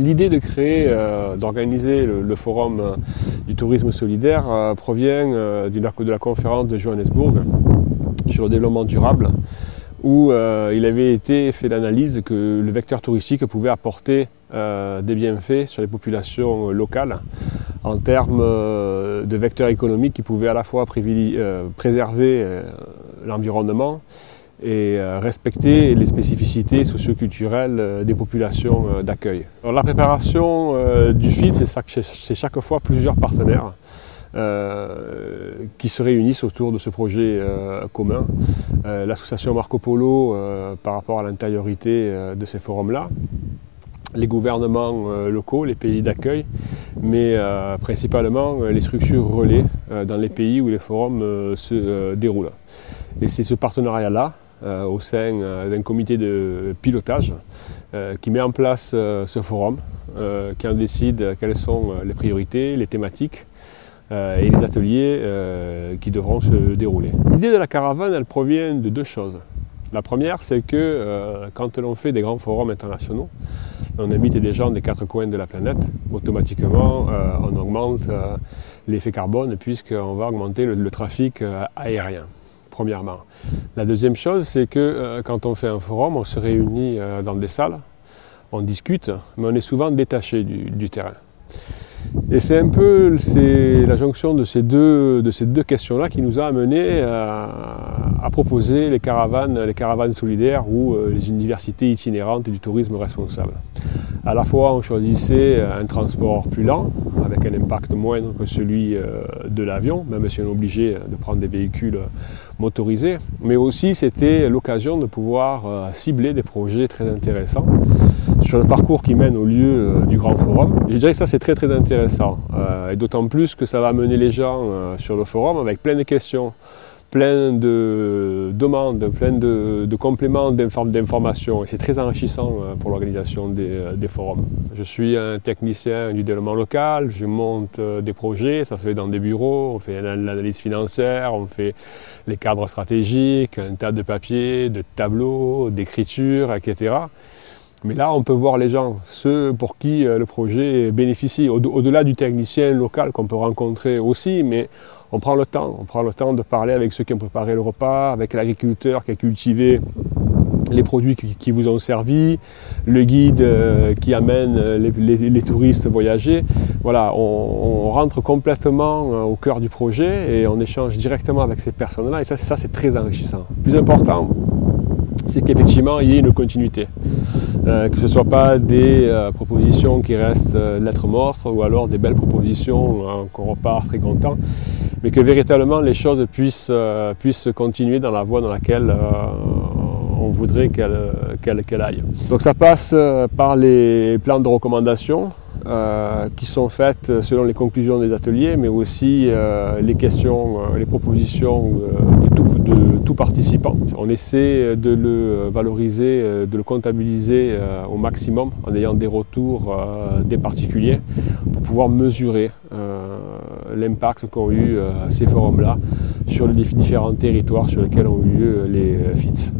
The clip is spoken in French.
L'idée de créer, d'organiser le forum du tourisme solidaire provient de la conférence de Johannesburg sur le développement durable, où il avait été fait l'analyse que le vecteur touristique pouvait apporter des bienfaits sur les populations locales en termes de vecteurs économiques qui pouvaient à la fois préserver l'environnement et respecter les spécificités socio-culturelles des populations d'accueil. La préparation du FID, c'est chaque fois plusieurs partenaires qui se réunissent autour de ce projet commun. L'association Marco Polo par rapport à l'antériorité de ces forums-là, les gouvernements locaux, les pays d'accueil, mais principalement les structures relais dans les pays où les forums se déroulent. Et c'est ce partenariat-là, au sein d'un comité de pilotage, qui met en place ce forum, qui en décide quelles sont les priorités, les thématiques et les ateliers qui devront se dérouler. L'idée de la caravane, elle provient de deux choses. La première, c'est que quand l'on fait des grands forums internationaux, on invite des gens des quatre coins de la planète, automatiquement on augmente l'effet carbone puisqu'on va augmenter le trafic aérien, premièrement. La deuxième chose, c'est que quand on fait un forum, on se réunit dans des salles, on discute, mais on est souvent détaché du terrain. Et c'est un peu la jonction de ces deux questions-là qui nous a amené à proposer les caravanes solidaires ou les universités itinérantes du tourisme responsable. À la fois, on choisissait un transport plus lent, avec un impact moindre que celui de l'avion, même si on est obligé de prendre des véhicules motorisés, mais aussi c'était l'occasion de pouvoir cibler des projets très intéressants sur le parcours qui mène au lieu du grand forum. Je dirais que ça c'est très intéressant, et d'autant plus que ça va amener les gens sur le forum avec plein de questions, plein de demandes, plein de compléments d'informations, et c'est très enrichissant pour l'organisation des forums. Je suis un technicien du développement local, je monte des projets, ça se fait dans des bureaux, on fait l'analyse financière, on fait les cadres stratégiques, un tas de papiers, de tableaux, d'écriture, etc. Mais là, on peut voir les gens, ceux pour qui le projet bénéficie, au-delà du technicien local qu'on peut rencontrer aussi, mais on prend le temps de parler avec ceux qui ont préparé le repas, avec l'agriculteur qui a cultivé les produits qui vous ont servi, le guide qui amène les touristes voyager. Voilà, on rentre complètement au cœur du projet et on échange directement avec ces personnes-là, et ça c'est très enrichissant. Le plus important, c'est qu'effectivement il y ait une continuité. Que ce ne soit pas des propositions qui restent lettres mortes ou alors des belles propositions qu'on repart très content, mais que véritablement les choses puissent continuer dans la voie dans laquelle on voudrait qu'elle aille. Donc ça passe par les plans de recommandation qui sont faites selon les conclusions des ateliers, mais aussi les questions, les propositions de tout participant. On essaie de le valoriser, de le comptabiliser au maximum en ayant des retours des particuliers pour pouvoir mesurer l'impact qu'ont eu ces forums-là sur les différents territoires sur lesquels ont eu lieu les FIDS.